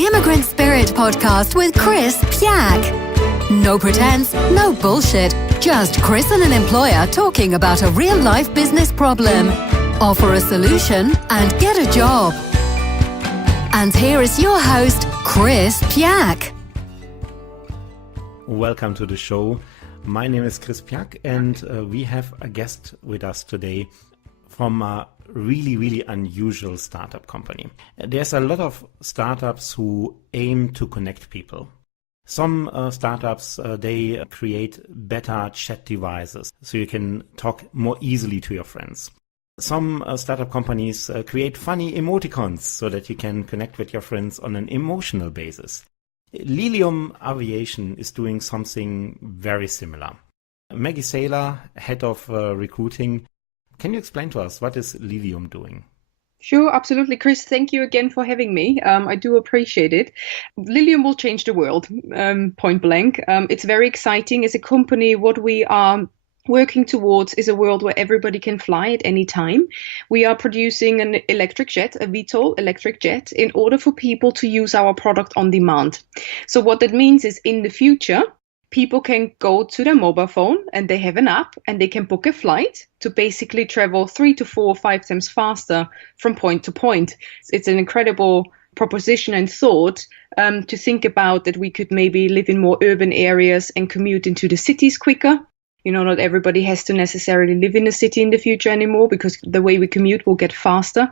the Immigrant Spirit podcast with Chris Pyak. No pretense, no bullshit. Just Chris and an employer talking about a real-life business problem. Offer a solution and get a job. And here is your host, Chris Pyak. Welcome to the show. My name is Chris Pyak, and we have a guest with us today from a really unusual startup company. There's a lot of startups who aim to connect people. Some startups, they create better chat devices so you can talk more easily to your friends. Some startup companies create funny emoticons so that you can connect with your friends on an emotional basis. Lilium Avation is doing something very similar. Meggy, head of recruiting, can you explain to us what is Lilium doing? Sure, absolutely. Chris, thank you again for having me. I do appreciate it. Lilium will change the world, point blank. It's very exciting. As a company, what we are working towards is a world where everybody can fly at any time. We are producing an electric jet, a VTOL electric jet, in order for people to use our product on demand. So what that means is in the future, people can go to their mobile phone and they have an app and they can book a flight to basically travel 3 to 4 or 5 times faster from point to point. It's an incredible proposition and thought to think about that we could maybe live in more urban areas and commute into the cities quicker. You know, not everybody has to necessarily live in a city in the future anymore because the way we commute will get faster.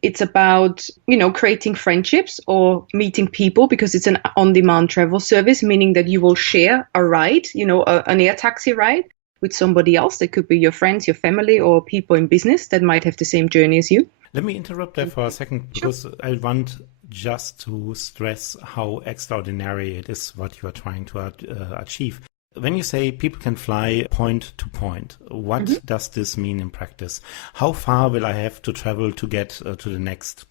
It's about, creating friendships or meeting people because it's an on-demand travel service, meaning that you will share a ride, an air taxi ride with somebody else. That could be your friends, your family, or people in business that might have the same journey as you. Let me interrupt there for a second because sure. I want just to stress how extraordinary it is what you are trying to achieve. When you say people can fly point to point, what does this mean in practice? How far will I have to travel to get to the next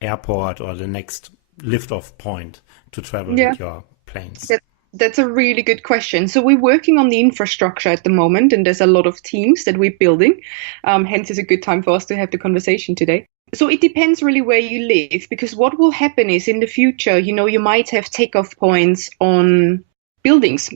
airport or the next lift-off point to travel with your planes? That's a really good question. So we're working on the infrastructure at the moment, and there's a lot of teams that we're building. Hence, it's a good time for us to have the conversation today. So it depends really where you live, because what will happen is in the future, you might have takeoff points on buildings,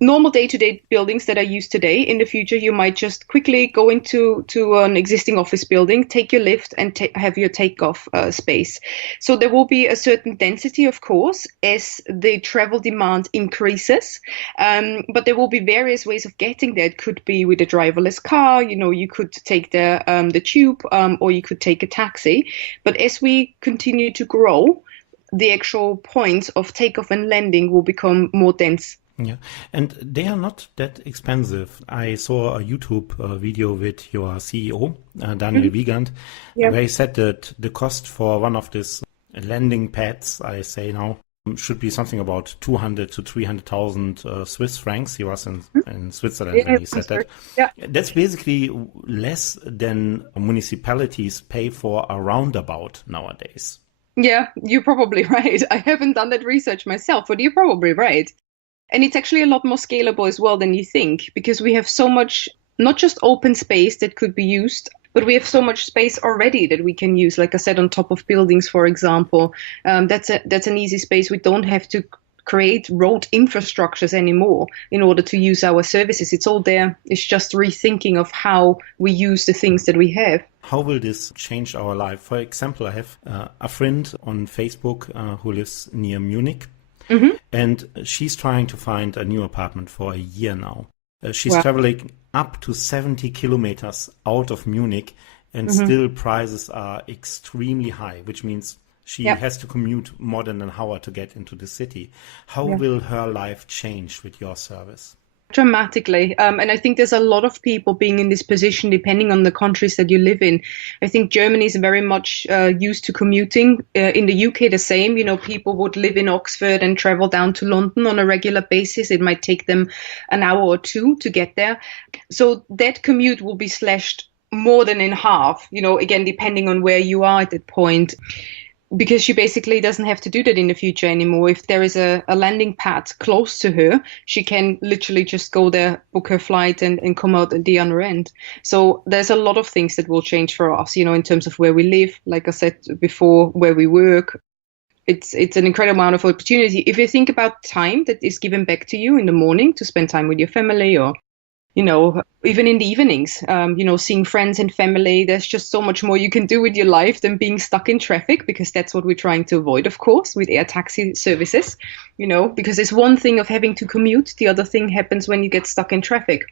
normal day-to-day buildings that are used today. In the future, you might just quickly go into an existing office building, take your lift and have your takeoff space. So there will be a certain density, of course, as the travel demand increases. But there will be various ways of getting there. It could be with a driverless car, you could take the tube or you could take a taxi. But as we continue to grow, the actual points of takeoff and landing will become more dense. Yeah, and they are not that expensive. I saw a YouTube video with your CEO, Daniel Wiegand, where he said that the cost for one of these landing pads, I say now, should be something about 200 to 300,000 Swiss francs. He was in Switzerland when he said that. Yeah. That's basically less than municipalities pay for a roundabout nowadays. Yeah, you're probably right. I haven't done that research myself, but you're probably right. And it's actually a lot more scalable as well than you think, because we have so much, not just open space that could be used, but we have so much space already that we can use. Like I said, on top of buildings, for example, that's an easy space. We don't have to create road infrastructures anymore in order to use our services. It's all there. It's just rethinking of how we use the things that we have. How will this change our life? For example, I have a friend on Facebook who lives near Munich, and she's trying to find a new apartment for a year now. She's traveling up to 70 kilometers out of Munich, and still prices are extremely high, which means she has to commute more than an hour to get into the city. How will her life change with your service? Dramatically. And I think there's a lot of people being in this position depending on the countries that you live in. I think Germany is very much used to commuting. In the UK, the same. People would live in Oxford and travel down to London on a regular basis. It might take them an hour or two to get there. So that commute will be slashed more than in half, again, depending on where you are at that point. Because she basically doesn't have to do that in the future anymore. If there is a landing pad close to her, she can literally just go there, book her flight and come out at the other end. So there's a lot of things that will change for us, in terms of where we live, like I said before, where we work. it's an incredible amount of opportunity. If you think about time that is given back to you in the morning to spend time with your family, or even in the evenings, seeing friends and family, there's just so much more you can do with your life than being stuck in traffic, because that's what we're trying to avoid, of course, with air taxi services, because it's one thing of having to commute. The other thing happens when you get stuck in traffic.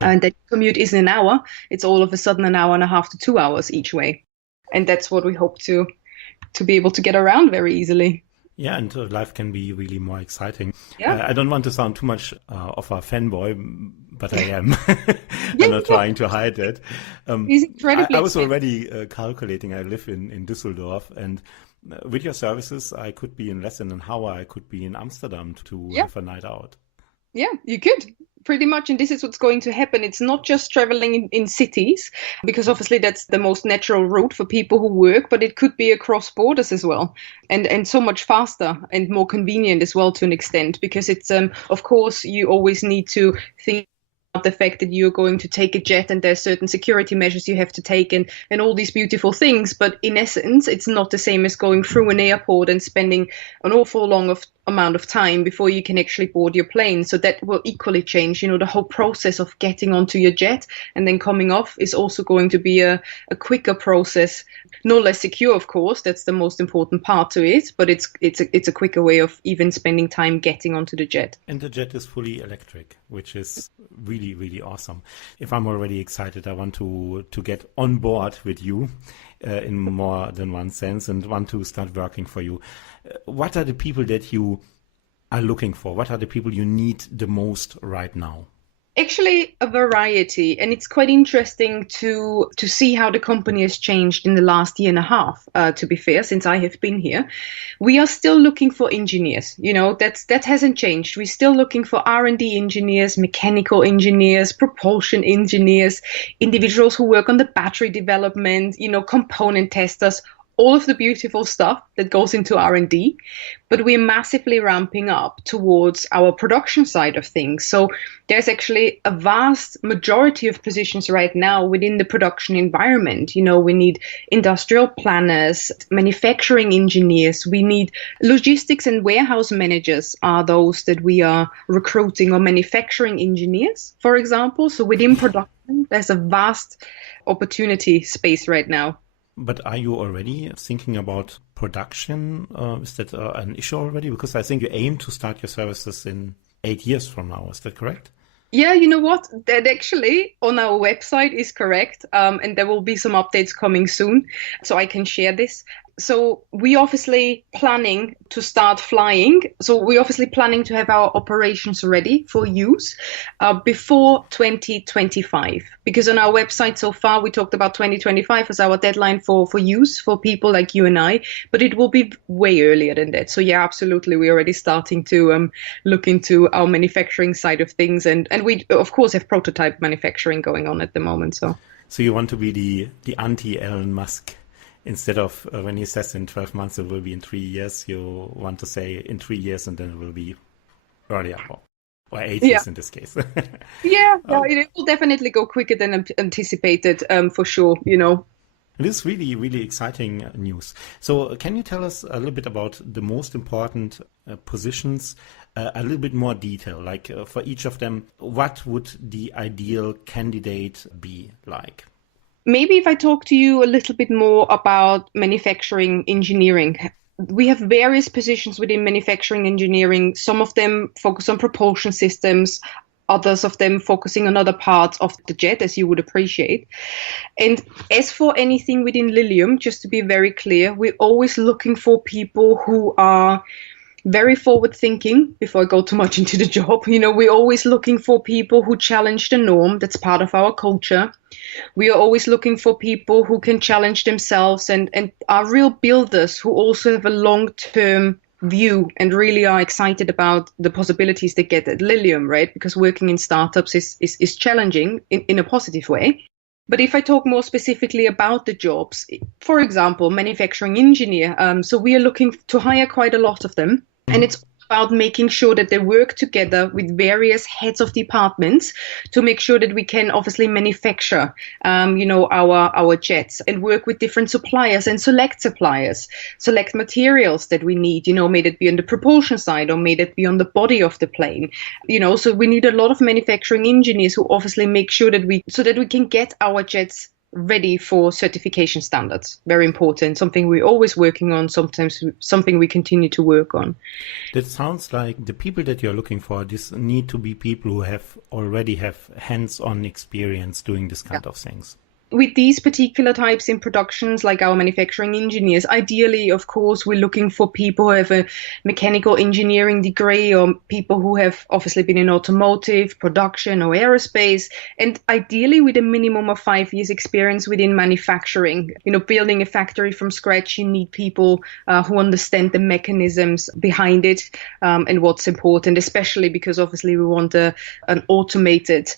And that commute isn't an hour. It's all of a sudden an hour and a half to 2 hours each way. And that's what we hope to be able to get around very easily. Yeah, and life can be really more exciting. Yeah. I don't want to sound too much of a fanboy, but I am. I'm not trying to hide it. He's incredibly I was already calculating. I live in Düsseldorf, and with your services, I could be in less than an hour. I could be in Amsterdam to have a night out. Yeah, you could. Pretty much, and this is what's going to happen. It's not just traveling in cities, because obviously that's the most natural route for people who work, but it could be across borders as well, and so much faster and more convenient as well to an extent, because it's of course you always need to think about the fact that you're going to take a jet and there's certain security measures you have to take and all these beautiful things, but in essence it's not the same as going through an airport and spending an awful long amount of time before you can actually board your plane. So that will equally change. The whole process of getting onto your jet and then coming off is also going to be a quicker process. No less secure, of course. That's the most important part to it. But it's a quicker way of even spending time getting onto the jet. And the jet is fully electric, which is really, really awesome. If I'm already excited, I want to get on board with you in more than one sense and want to start working for you. What are the people that you are looking for? What are the people you need the most right now? Actually, a variety, and it's quite interesting to see how the company has changed in the last year and a half. To be fair, since I have been here, we are still looking for engineers. That hasn't changed. We're still looking for R&D engineers, mechanical engineers, propulsion engineers, individuals who work on the battery development, component testers. All of the beautiful stuff that goes into R&D, but we're massively ramping up towards our production side of things. So there's actually a vast majority of positions right now within the production environment. We need industrial planners, manufacturing engineers, we need logistics and warehouse managers are those that we are recruiting, or manufacturing engineers, for example. So within production, there's a vast opportunity space right now. But are you already thinking about production? Is that an issue already? Because I think you aim to start your services in 8 years from now. Is that correct? Yeah, you know what? That actually on our website is correct. And there will be some updates coming soon, so I can share this. So we obviously planning to start flying. So we're obviously planning to have our operations ready for use before 2025. Because on our website so far, we talked about 2025 as our deadline for use for people like you and I, but it will be way earlier than that. So yeah, absolutely. We're already starting to look into our manufacturing side of things. And we, of course, have prototype manufacturing going on at the moment. So you want to be the anti-Elon Musk? Instead of when he says in 12 months, it will be in 3 years, you want to say in 3 years and then it will be earlier, or 8 years in this case. Yeah, it will definitely go quicker than anticipated, for sure, It is really, really exciting news. So can you tell us a little bit about the most important positions, a little bit more detail, like for each of them, what would the ideal candidate be like? Maybe if I talk to you a little bit more about manufacturing engineering. We have various positions within manufacturing engineering. Some of them focus on propulsion systems, others of them focusing on other parts of the jet, as you would appreciate. And as for anything within Lilium, just to be very clear, we're always looking for people who are very forward thinking. Before I go too much into the job, we're always looking for people who challenge the norm. That's part of our culture. We are always looking for people who can challenge themselves and are real builders who also have a long-term view and really are excited about the possibilities they get at Lilium, right? Because working in startups is challenging in a positive way. But if I talk more specifically about the jobs, for example, manufacturing engineer, so we are looking to hire quite a lot of them. And it's about making sure that they work together with various heads of departments to make sure that we can obviously manufacture, our jets and work with different suppliers and select materials that we need, may it be on the propulsion side or may it be on the body of the plane, so we need a lot of manufacturing engineers who obviously make sure that we can get our jets ready for certification standards. Very important, something we're always working on, sometimes something we continue to work on. That sounds like the people that you're looking for, this need to be people who already have hands-on experience doing this kind of things. With these particular types in productions, like our manufacturing engineers, ideally, of course, we're looking for people who have a mechanical engineering degree or people who have obviously been in automotive, production or aerospace, and ideally with a minimum of 5 years experience within manufacturing. Building a factory from scratch, you need people who understand the mechanisms behind it and what's important, especially because obviously we want an automated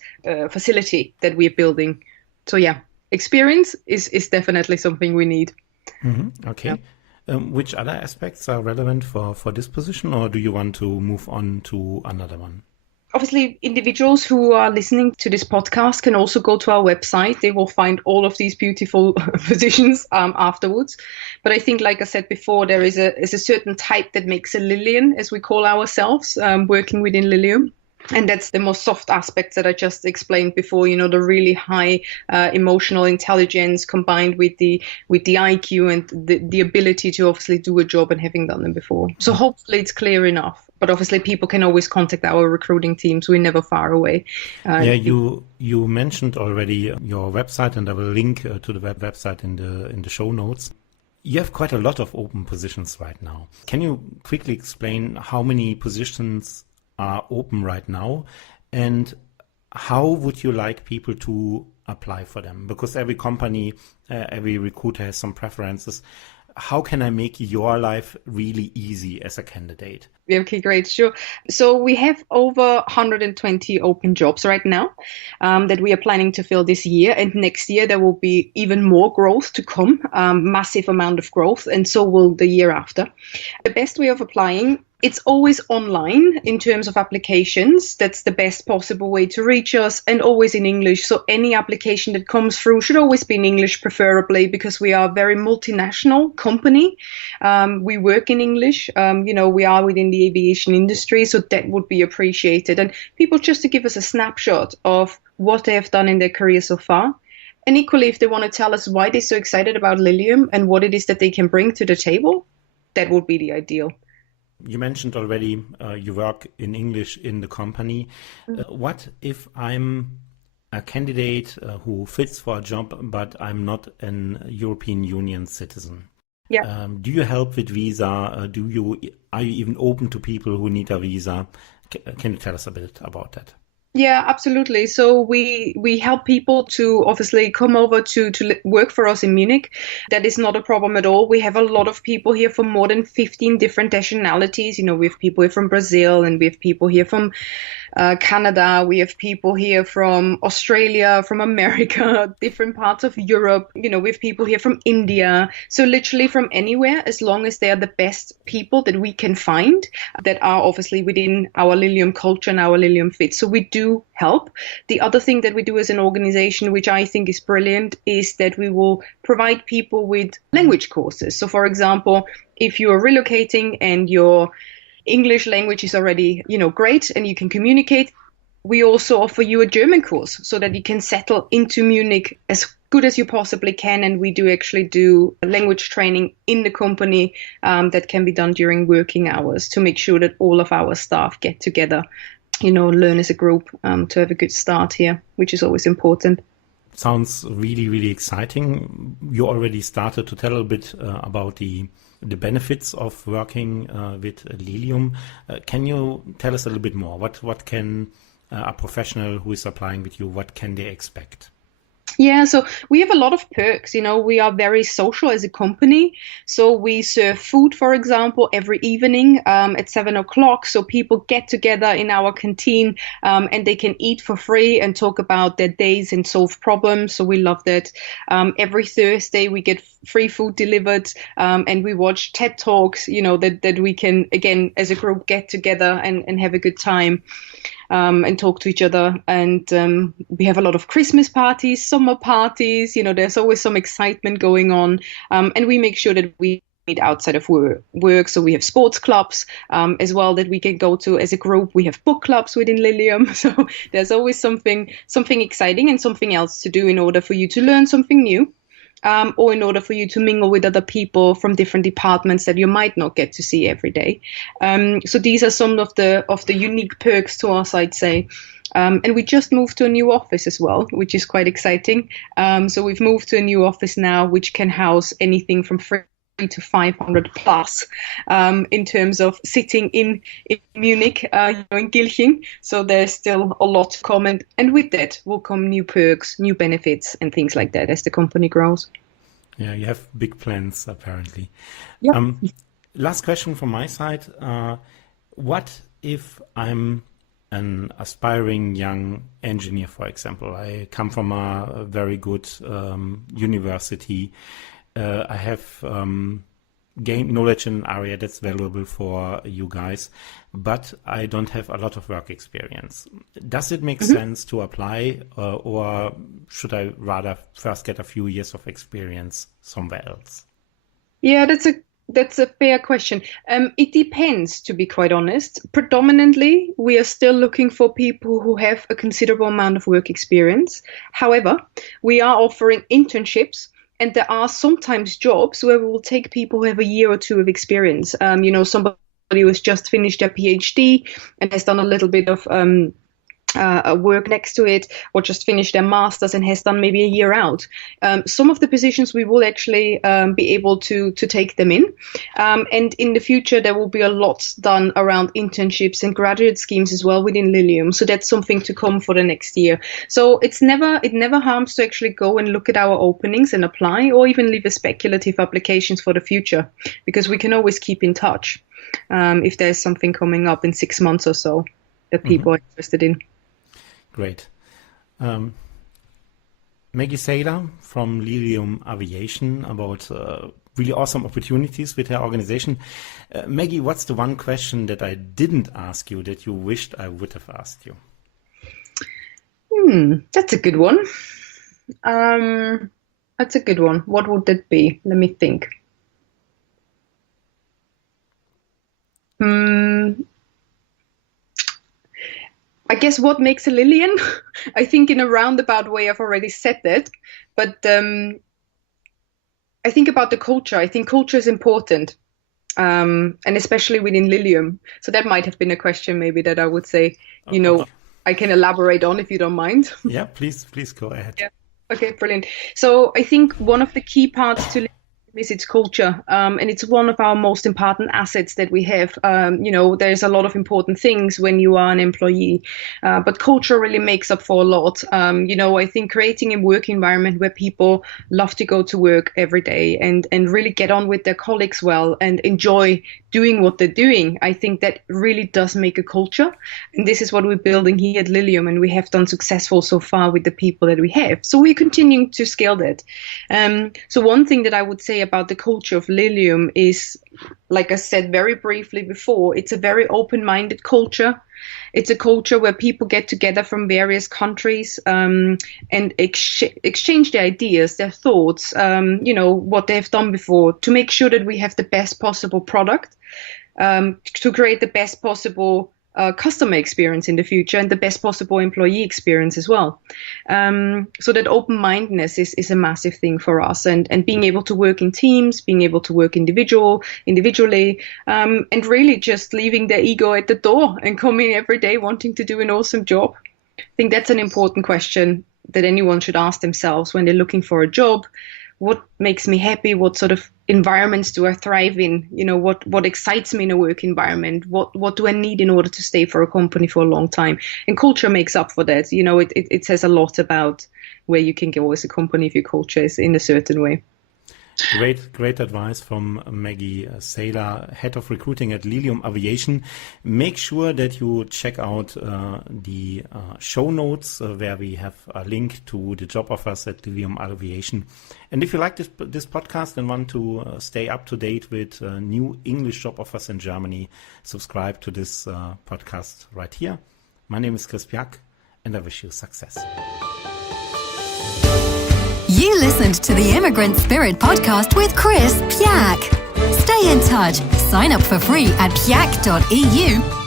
facility that we're building. So yeah. Experience is definitely something we need. Mm-hmm. Okay. Yeah. Which other aspects are relevant for this position, or do you want to move on to another one? Obviously, individuals who are listening to this podcast can also go to our website. They will find all of these beautiful positions afterwards. But I think, like I said before, there is a certain type that makes a Lilium, as we call ourselves, working within Lilium. And that's the most soft aspects that I just explained before, the really high emotional intelligence combined with the IQ and the ability to obviously do a job and having done them before. So hopefully it's clear enough. But obviously people can always contact our recruiting teams. We're never far away. You mentioned already your website, and I will link to the website in the show notes. You have quite a lot of open positions right now. Can you quickly explain how many positions are open right now, and how would you like people to apply for them? Because every company, every recruiter has some preferences. How can I make your life really easy as a candidate? Okay, great. Sure. So we have over 120 open jobs right now that we are planning to fill this year. And next year, there will be even more growth to come, massive amount of growth. And so will the year after. The best way of applying, it's always online in terms of applications. That's the best possible way to reach us, and always in English. So any application that comes through should always be in English, preferably, because we are a very multinational company. We work in English. We are within the aviation industry, so that would be appreciated. And people just to give us a snapshot of what they have done in their career so far. And equally, if they want to tell us why they're so excited about Lilium and what it is that they can bring to the table, that would be the ideal. You mentioned already you work in English in the company. What if I'm a candidate who fits for a job, but I'm not an European Union citizen? Yeah. Do you help with visa? Are you even open to people who need a visa? Can you tell us a bit about that? Yeah, absolutely. So we help people to obviously come over to work for us in Munich. That is not a problem at all. We have a lot of people here from more than 15 different nationalities. We have people here from Brazil, and we have people here from Canada. We have people here from Australia, from America, different parts of Europe. We have people here from India. So literally from anywhere, as long as they are the best people that we can find that are obviously within our Lilium culture and our Lilium fit. So we do help. The other thing that we do as an organization, which I think is brilliant, is that we will provide people with language courses. So for example, if you are relocating and your English language is already, great and you can communicate, we also offer you a German course so that you can settle into Munich as good as you possibly can. And we do actually do language training in the company that can be done during working hours to make sure that all of our staff get together, learn as a group to have a good start here, which is always important. Sounds really, really exciting. You already started to tell a bit about the benefits of working with Lilium. Can you tell us a little bit more? What can a professional who is applying with you, what can they expect? Yeah, so we have a lot of perks. We are very social as a company. So we serve food, for example, every evening at 7 o'clock. So people get together in our canteen and they can eat for free and talk about their days and solve problems. So we love that. Every Thursday we get free food delivered and we watch TED Talks, that we can, again, as a group, get together and have a good time. And talk to each other. And we have a lot of Christmas parties, summer parties. There's always some excitement going on. And we make sure that we meet outside of work. So we have sports clubs as well that we can go to as a group. We have book clubs within Lilium. So there's always something exciting and something else to do in order for you to learn something new. Or in order for you to mingle with other people from different departments that you might not get to see every day. So these are some of the unique perks to us, I'd say. And we just moved to a new office as well, which is quite exciting. So we've moved to a new office now, which can house anything from 3 to 500 plus in terms of sitting in Munich, in Gilching. So there's still a lot to come. And with that will come new perks, new benefits and things like that as the company grows. Yeah, you have big plans, apparently. Yeah. Last question from my side. What if I'm an aspiring young engineer, for example? I come from a very good university. I have gained knowledge in an area that's valuable for you guys, but I don't have a lot of work experience. Does it make sense to apply, or should I rather first get a few years of experience somewhere else? Yeah, that's a fair question. It depends, to be quite honest. Predominantly, we are still looking for people who have a considerable amount of work experience. However, we are offering internships. And there are sometimes jobs where we will take people who have a year or two of experience. Somebody who has just finished their PhD and has done a little bit of work next to it, or just finished their master's and has done maybe a year out. Some of the positions we will actually be able to take them in. And in the future, there will be a lot done around internships and graduate schemes as well within Lilium. So that's something to come for the next year. So it never harms to actually go and look at our openings and apply, or even leave a speculative applications for the future, because we can always keep in touch if there's something coming up in 6 months or so that people are interested in. Great. Meggy Saylor from Lilium Avation about really awesome opportunities with her organization. Meggy, what's the one question that I didn't ask you that you wished I would have asked you? That's a good one. That's a good one. What would that be? Let me think. I guess what makes a Lilian? I think in a roundabout way I've already said that, but I think about the culture. I think culture is important, and especially within Lilium. So that might have been a question maybe that I would say, I can elaborate on if you don't mind. Yeah, please go ahead. Yeah. Okay, brilliant. So I think one of the key parts to is its culture, and it's one of our most important assets that we have. There's a lot of important things when you are an employee, but culture really makes up for a lot. I think creating a work environment where people love to go to work every day and really get on with their colleagues well and enjoy doing what they're doing, I think that really does make a culture. And this is what we're building here at Lilium, and we have done successful so far with the people that we have. So we're continuing to scale that. So one thing that I would say about the culture of Lilium is, like I said very briefly before, it's a very open-minded culture. It's a culture where people get together from various countries and exchange their ideas, their thoughts, what they have done before, to make sure that we have the best possible product, to create the best possible customer experience in the future and the best possible employee experience as well. So that open-mindedness is a massive thing for us, and being able to work in teams, being able to work individually, and really just leaving their ego at the door and coming every day wanting to do an awesome job. I think that's an important question that anyone should ask themselves when they're looking for a job. what makes me happy, what sort of environments do I thrive in, what excites me in a work environment, what do I need in order to stay for a company for a long time. And culture makes up for that. It says a lot about where you can go as a company if your culture is in a certain way. Great advice from Meggy Saylor, Head of Recruiting at Lilium Avation. Make sure that you check out the show notes where we have a link to the job offers at Lilium Avation. And if you like this podcast and want to stay up to date with new English job offers in Germany, subscribe to this podcast right here. My name is Chris Pyak, and I wish you success. You listened to the Immigrant Spirit podcast with Chris Pyak. Stay in touch. Sign up for free at pyak.eu